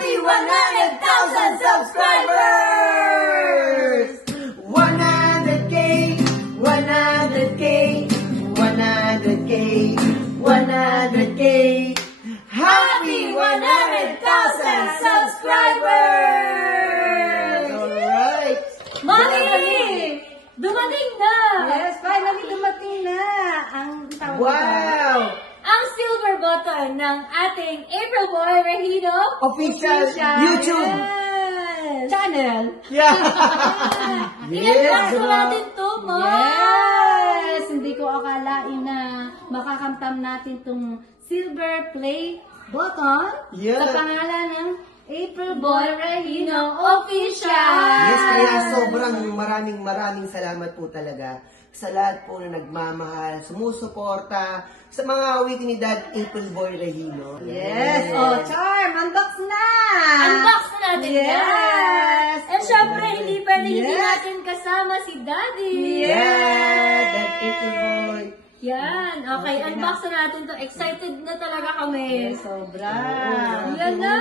Happy 100,000 subscribers! 100K, 100K, 100K, 100K. Happy 100,000 subscribers! Alright! Mami! Dumating na! Yes, finally dumating na ang tawag dito. Wow! Ang silver button ng ating April Boy Regino Official YouTube channel. Ilan Yes, kaso natin to, Ma? Yes! Hindi ko akalain na makakamtam natin tong silver play button Yeah. sa pangalan ng April Boy Regino Official. Yes, kaya sobrang maraming salamat po talaga sa lahat po na nagmamahal, sumusuporta sa mga awitin ni Dad April Boy Regino. Yes! Oh, Charm! Unbox na! Unbox na natin Yes! yan! And syempre, hindi pwede hindi Yes. natin kasama si Daddy! Yeah, Dad April Boy. Yan! Okay, unbox na natin to. Excited na talaga kami! Yes, sobra. Yan na!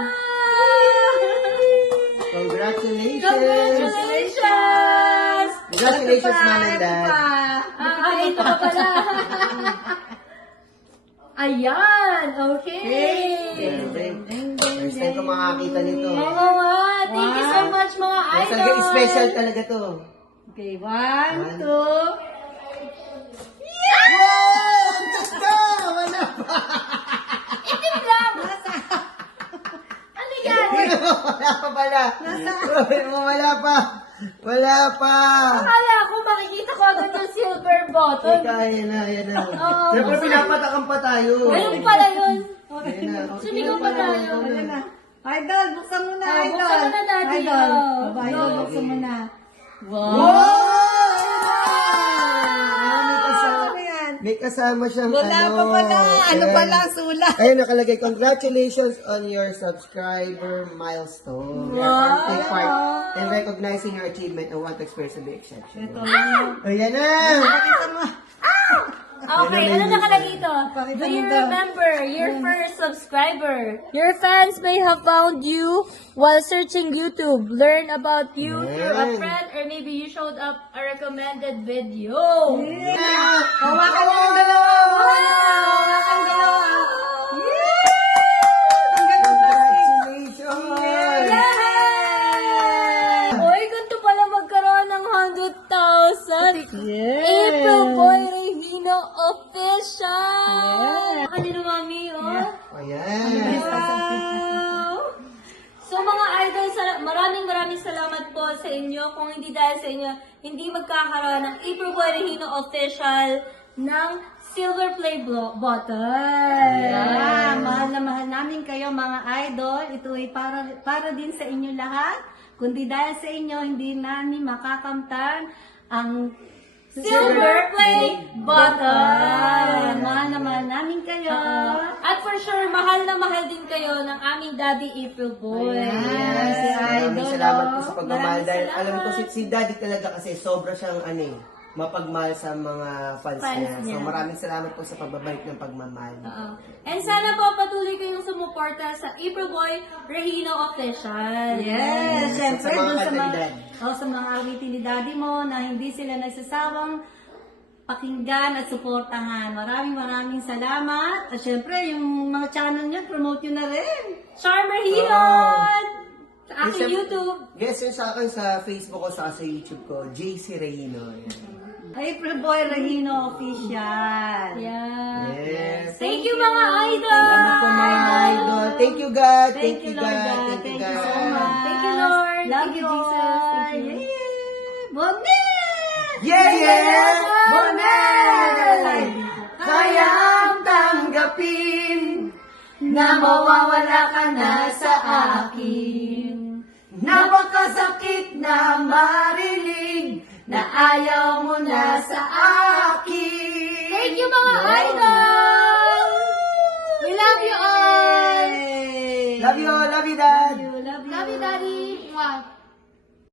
Congratulations! Congratulations! Congratulations, Ito pa, Mom and ito Dad. pa. Ito pa pala! Ayan! Okay! First time ko makakita nito. Oo nga! Thank you so much mga Yes, idol! talaga special talaga to. Okay, 1, 2. Wow! Ang ganda! Wala pa! Itim lang! Ano yan? Wala pa pala. Wala pa. Wala pa. Akala ko makikita ko agad yung silver button. Yan na. Oo. Siyempre pinapatakan pa tayo. Ayun pala yun. Yan na. Sumigaw pa tayo. Ayan na. Idol, buksan mo na, Ah, Idol. buksan mo na, Daddy. Idol. Oh. Baba, Idol, Go. buksan mo na. Wow! Ano yan? May kasama siyang Wala pa pala. Ano Ayan. pala, sulat? Ayun, nakalagay, congratulations on your subscriber milestone. Wow. Take part in recognizing your achievement. I want to express a big exception. Ito. Ayan na! Pakita mo. Okay, ano nakalagay ito? Pakita Do you mo daw. remember your first subscriber? Your fans may have found you while searching YouTube. Learn about you through a Yan. friend or maybe you showed up a recommended video. Yeah. Hawakan mo ang dalawa. Hawakan ang dalawa. Yeah! Ang ganda plastic. Congratulations! Yay! Uy, ganito pala magkaroon ng 100,000. Yes. April Boy Regino Official. Yes. Kanino, Mami, oh? Ayan. Wow! So mga idol, maraming salamat po sa inyo. Kung hindi dahil sa inyo, hindi magkakaroon ng April Boy Regino Official ng Silver Play button. Yeah, mahal na mahal namin kayo mga idol. Ito ay para din sa inyo lahat. Kundi dahil sa inyo, hindi namin makakamtan ang Silver Play button. Mahal na mahal namin kayo. At for sure, mahal na mahal din kayo ng aming Daddy April Boy. Ayan, si Maraming Idol. salamat po sa pagmamahal Maraming dahil salamat. alam ko si Daddy talaga kasi sobra siyang mapagmahal sa mga fans niya. So niya. maraming salamat po sa pagbabalik ng pagmamahal. Oo. And sana po patuloy kayong sumuporta sa April Boy Regino Official. Yes, syempre Sa mga dun sa kanta ni mga, Dad. sa mga awitin ni Daddy mo na hindi sila nagsasawang pakinggan at suportahan. Maraming salamat. At syempre, yung mga channel niyo, promote nyo na rin. Charm Regino! Sa aking Yes, YouTube. Yes, yun sa akin sa Facebook ko, sa YouTube ko, JC Reino. April Boy Regino Official. Yeah. Yes. Thank you mga idol! Salamat po mga idol. Thank you God. Thank you, Lord God. Thank you Thank you God. so much. Thank you, Lord. Love Thank you, you, Jesus. Thank you. Yeah. Bonnet! Yeah! Bonnet! Kayang tanggapin na mawawala ka na sa akin. Napakasakit na marinig na ayaw mo na sa akin. Thank you mga idol! We love you all! Love you, Dad. Love you. Love you, Daddy! Mwah.